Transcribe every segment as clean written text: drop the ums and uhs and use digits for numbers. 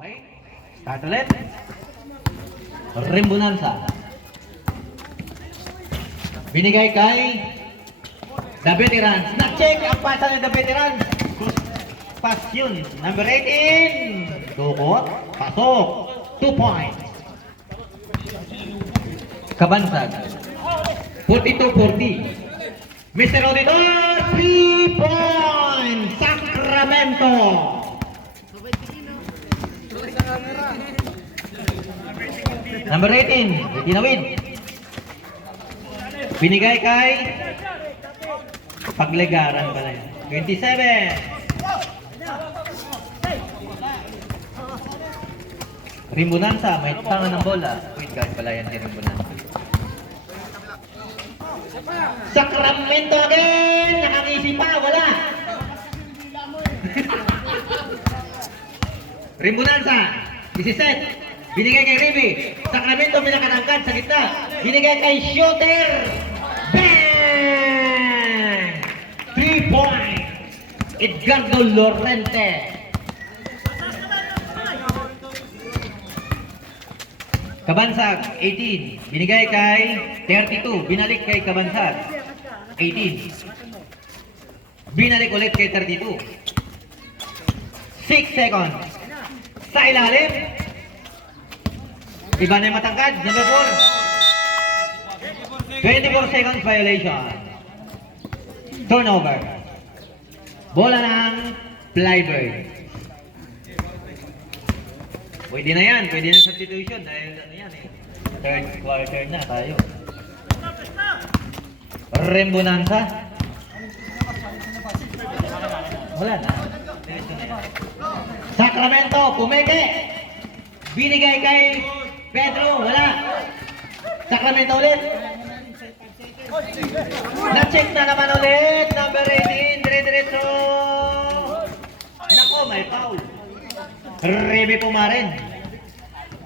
Okay. Start ulit. Rimbonanza. Binigay kay The Veterans. Na-check ang pasa ni The Veterans. Pass yun. Number 18. Tukot. Pasok. 2 points. Kabansag. 42-40. Mr. Auditor, 3 points. Sacramento. Number 18. Itinawid. Binigay kay Paglegaran pala yan. 27. Rimbonanza, may tangan ng bola. Point guard pala yan si Rimbonanza. Sacramento again! Nakakisi pa, wala! Rimbonanza, 17. Binigay kay Ribi. Sacramento pinakatangkad sa gitna. Binigay kay Shooter. Bang! 3 points. Edgardo Lorente. Kabansag, 18. Binigay kay 32. Binalik kay Kabansag. 18. Binalik ulit kay 32. 6 seconds. Sa ilalim. Iba na yung matangkad. Number 4. 24 seconds violation. Turnover. Bola ng Flybird. Pwede na yan. Pwede na substitution. Dahil ano yan eh. Third quarter na tayo. Rimbonanza. Wala na. Sacramento. Pumeke. Binigay kay Pedro. Wala. Sacramento ulit. Na-check na naman ulit. Number 18. Dire-diretso. Nako, may foul. Rebe Pumarin.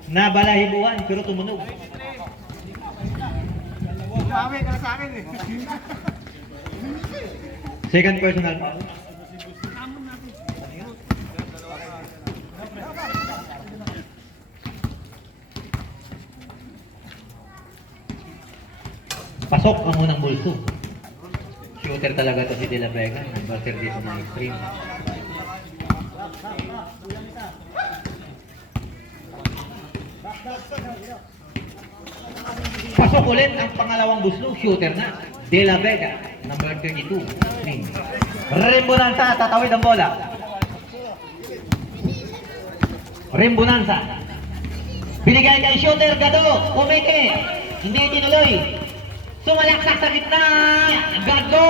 Nabalahibuan pero tumunog. Mami ka sa akin eh. Second personal foul. Pasok ang unang bulso. Shooter talaga to si De La Vega. Nag-batter dito ng extreme. Pasok ulit ang pangalawang buslo. Shooter na. De La Vega. Number 32. Rimbonanza. Tatawid ang bola. Rimbonanza. Binigay kay Shooter. Gado. Kumike. Hindi tinuloy. Sumalaksak sa gitna. Gado.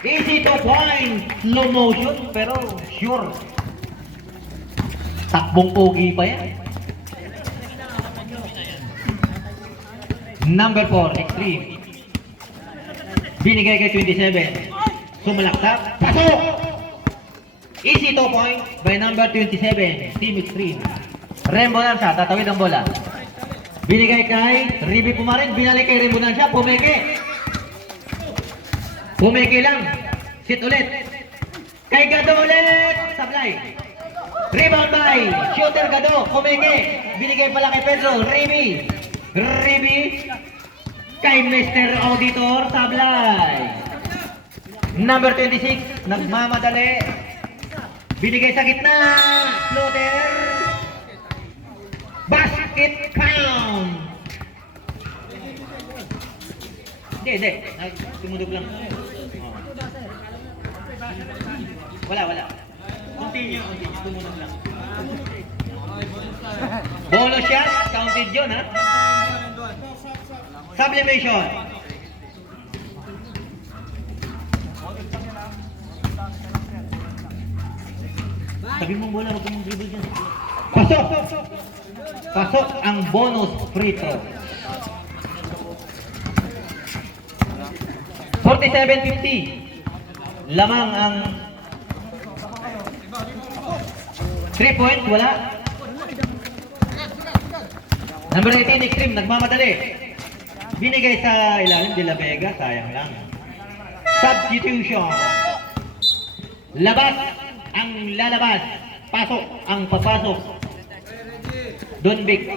Easy to point. Slow motion. Pero sure. Takbong pogi pa yan. Number 4, extreme. Binigay kay 27. Sumalaksak. Pasok! Easy to point by number 27. Team extreme. Rimbonanza, tatawid ang bola. Binigay kay Ribi Pumarin. Binalik kay Rimbonanza. Pumeke. Pumeke lang. Sit ulit. Kay Gado ulit. Sablay. Rebound by Shooter Gado. Pumeke. Binigay pala kay Pedro. Ribi. Ribi kay Mr. Auditor Sablay. Number 26 nagmamadali. Binigay sa gitna. Floater. Basket count. Hindi. Ay, tumudog lang. Wala. Continue. Tumudog lang. Bonus shot. Counted yun, ha? Sublimation. Sabi mo bola, huwag mong dribble dyan. Pasok ang bonus free throw. 47-50. Lamang ang 3 points, wala. Number 18, extreme, nagmamadali. Binigay sa ilalim, De La Vega, sayang lang. Substitution. Labas ang lalabas. Pasok ang papasok. Don Vic.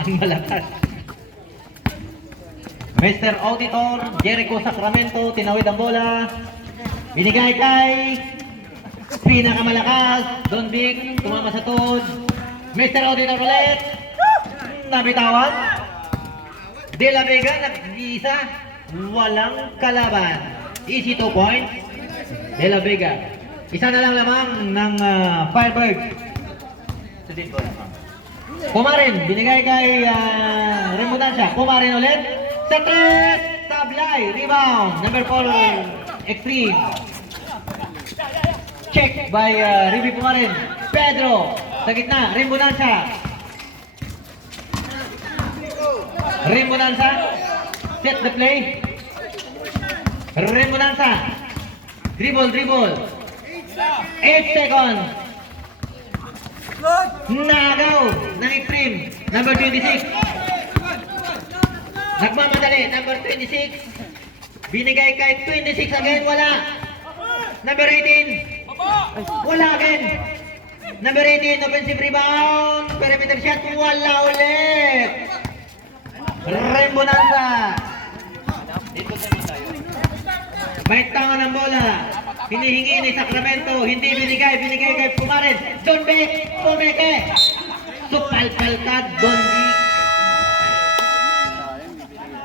Ang malakas. Mr. Auditor, Jericho Sacramento, tinawid ang bola. Binigay kay pinakamalakas, Don Vic, tumama sa tuhod. Mr. Auditor ulit. Nabitawan. De La Vega, nag-iisa. Walang kalaban. Easy 2 points. De La Vega. Isa na lang lamang ng Firebird. Pumarin, binigay kay Remunancia. Pumarin ulit. Sa 3, Sablay, rebound. Number 4, Extreme. Check by Rivi Pumarin. Pedro, sa gitna, Remunancia. Remunancia, set the play. Remunancia. Dribble. 8 seconds. Nagaw ng Extreme. Number 26. Nagmamadali. Number 26. Binigay kay 26 again. Wala. Number 18. Wala again. Number 18. Offensive rebound. Perimeter shot. Wala ulit. Remunancia. May tanga ng bola. Hinihingi ni Sacramento. Hindi binigay kay Pumarin. Don Vic. Pumeke. Supalpal ka, Don Vic.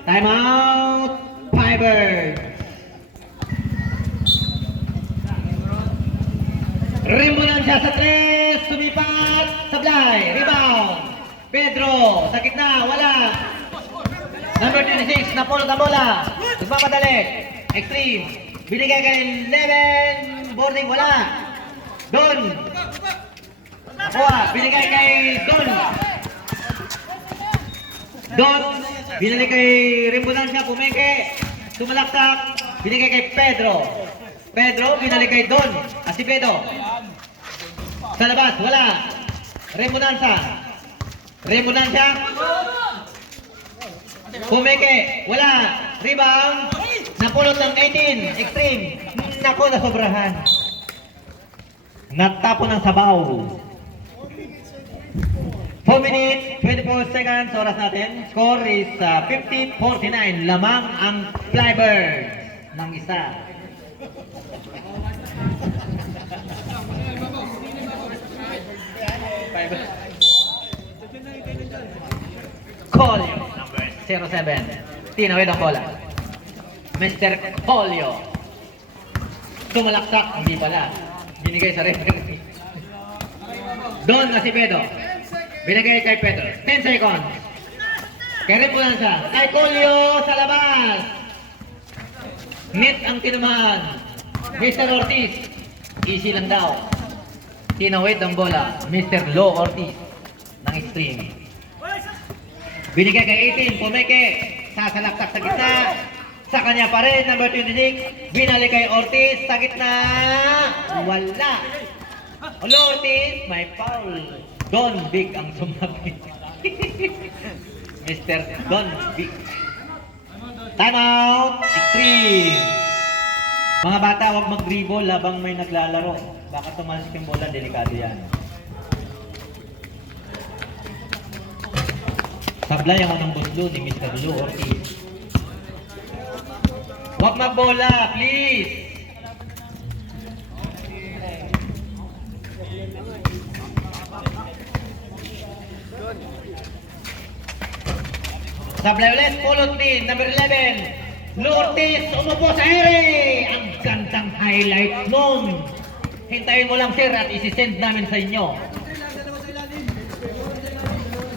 Time out. Firebird. Remunancia sa 3. Sumipat. Sablay. Rebound. Pedro. Sa gitna. Wala. Number 26. Napulot ang bola. Nagmamadali. Extreme. Binigay kay 11. Boarding. Wala. Don. Nakuha. Binigay kay Don. Binigay kay Remunancia. Pumeke. Tumalaksak. Binigay kay Pedro. Binigay kay Don. Asipedo. Sa labas. Wala. Remunancia. Pumeke. Wala. Rebound. Napulot ng 18. Extreme. Nako, nasobrahan. Nagtapo ng sabaw. 4 minutes, 24 seconds, oras natin. Score is 50-49. Lamang ang Flybird ng isa. Colio, number 07. Tinawid ang bola. Mr. Colio. Tumalaksak, hindi pala. Binigay sa referee. Don Asipedo. Binigay kay Pedro. 10 seconds. Kay Remunancia. Kay Colio sa labas. Net ang tinumahan. Mr. Ortiz. Easy lang daw. Tinawid ang bola. Mr. Lo Ortiz ng Extreme. Binigay kay 18. Pumeke. Sasalaksak sa gitna. Sa kanya pa rin. Number 26. Binalik kay Ortiz. Sa gitna. Wala. Lo Ortiz. May foul. Don Vic ang sumabi. Mr. Don Vic. Time out. Extreme. Mga bata, huwag mag-dribble habang may naglalaro. Baka tumalsik yung bola, delikado yan. Sablay ang unang buslo ni Mr. Lou Ortiz. Huwag magbola, please. Sablay ulit, pulot din, number 11. Lou Ortiz, umupo sa ere. Ang gandang highlight nun. Hintayin mo lang, sir, at isi-send namin sa inyo.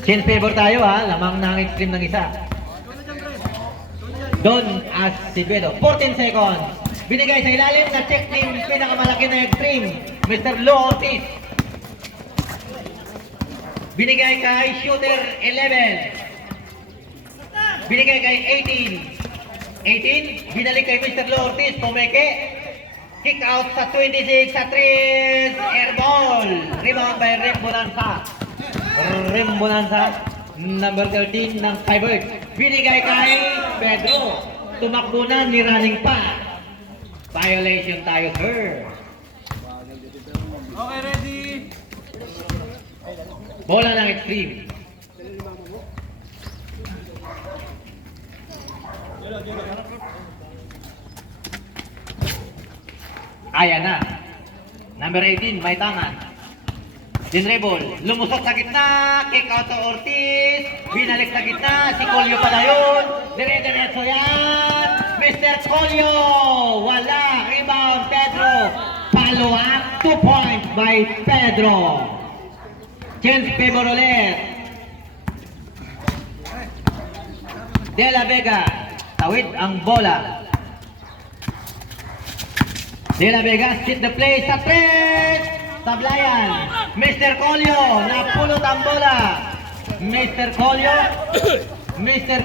Change favor tayo, ha. Lamang na ang Extreme ng isa. Don Asipedo. 14 seconds. Binigay sa ilalim na check team. Pinakamalaki na Extreme. Mr. Lou Ortiz. Binigay kay shooter 11. Binigay kay 18. Binalik kay Mr. Lou Ortiz. Pumeke. Kick out sa 26 sa 3. Airball. Rebound by Remunancia. Number 13 ng Firebird. Binigay kay Pedro. Tumakbo na, niraning pa. Violation tayo, sir. Okay, ready. Bola ng Extreme. Ayan na. Number 18, may tangan. Dinrebol. Lumusot sa gitna. Kick out to Ortiz. Binalik sa gitna. Si Colio pala yun. Dire-diretso yan. Mr. Colio. Wala. Rebound, Pedro. Follow up. 2 points by Pedro. Chance favor ulit. De La Vega. Tawid ang bola. De La Vega, hit the play sa tres! Sablayan! Mr. Colio, napulot ang bola! Mr.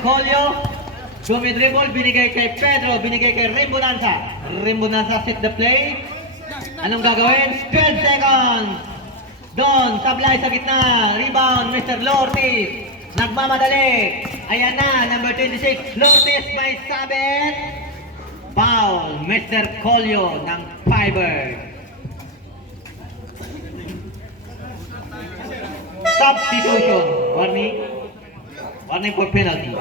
Colio, dumidribble, binigay kay Pedro, binigay kay Rimbonanza. Rimbonanza, hit the play. Anong gagawin? 12 seconds! Don, sablay sa gitna, rebound, Mr. Lortiz. Nagmamadali. Ayan na, number 26, Lortiz may sabit. Foul, Mr. Colio ng Fiber. Substitution. Warning. Warning for penalty.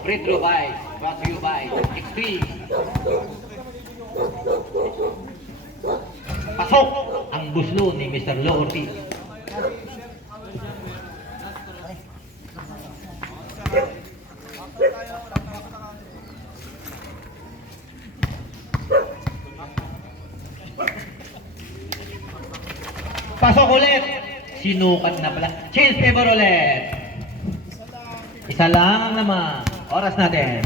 Free throw by, brought to you by Extreme. Pasok ang buslo ni Mr. Lo Ortiz. Pasok ulit. Sinukat na pala. Change favor ulit. Isa lang naman. Oras natin.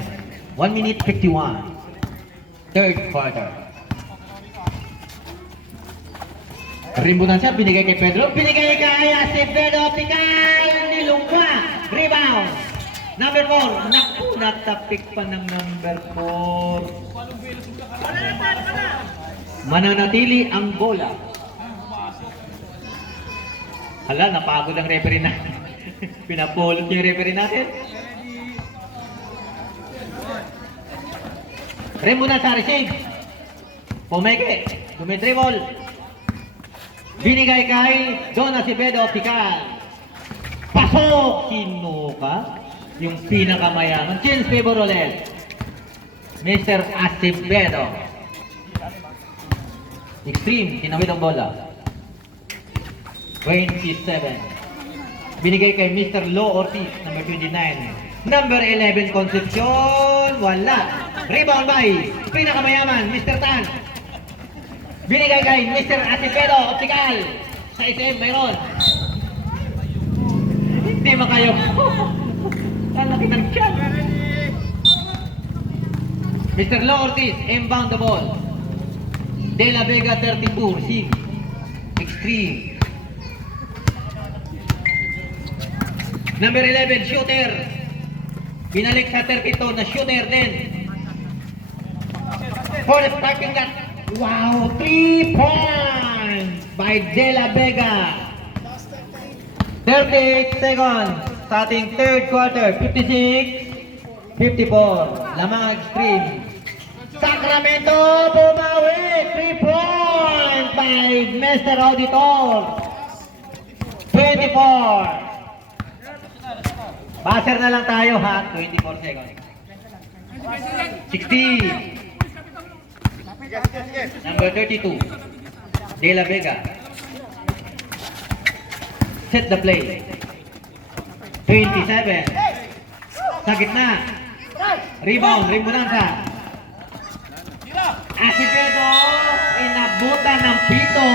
1 minute 51. Third quarter. Rimbunan siya. Binigay kay Pedro. Binigay kay Acevedo. Tikal. Nilungwa. Rebound. Number 4. Naku, natapik pa ng number 4. Mananatili ang bola. Hala, napagod ang referee natin. Pinapulot yung referee natin. Rimbunan sa receive. Pumeke. Dumidribble. Binigay kay Don Acevedo. Tikal. Pasok. Kinuka. Yung pinakamayaman. Chance favor ulit. Mr. Acevedo. Extreme. Kinawid ang bola. 27. Binigay kay Mr. Lo Ortiz. Number 29. Number 11 Concepcion. Wala. Rebound by pinakamayaman. Mr. Tan. Binigay kay Mr. Acevedo. Optical. Sa SM mayroon. Hindi makayo. Lalaki ng tiyan. Mr. Lo Ortiz, inbound the ball. De La Vega 32, receive. Extreme. Number 11, shooter. Binalik sa 32 na shooter din. For the starting cut. Wow, 3 points by De La Vega. 38 seconds. Starting third quarter, 56, 54. Lamang Extreme. Sacramento bumawi. 3 points by Mr. Auditor. 24. Buzzer na lang tayo ha. 24 seconds. 60. Number 32. De La Vega. Set the play. 27. Sa gitna. Rebound. Rimbonanza. Acevedo. Inabutan ng pito.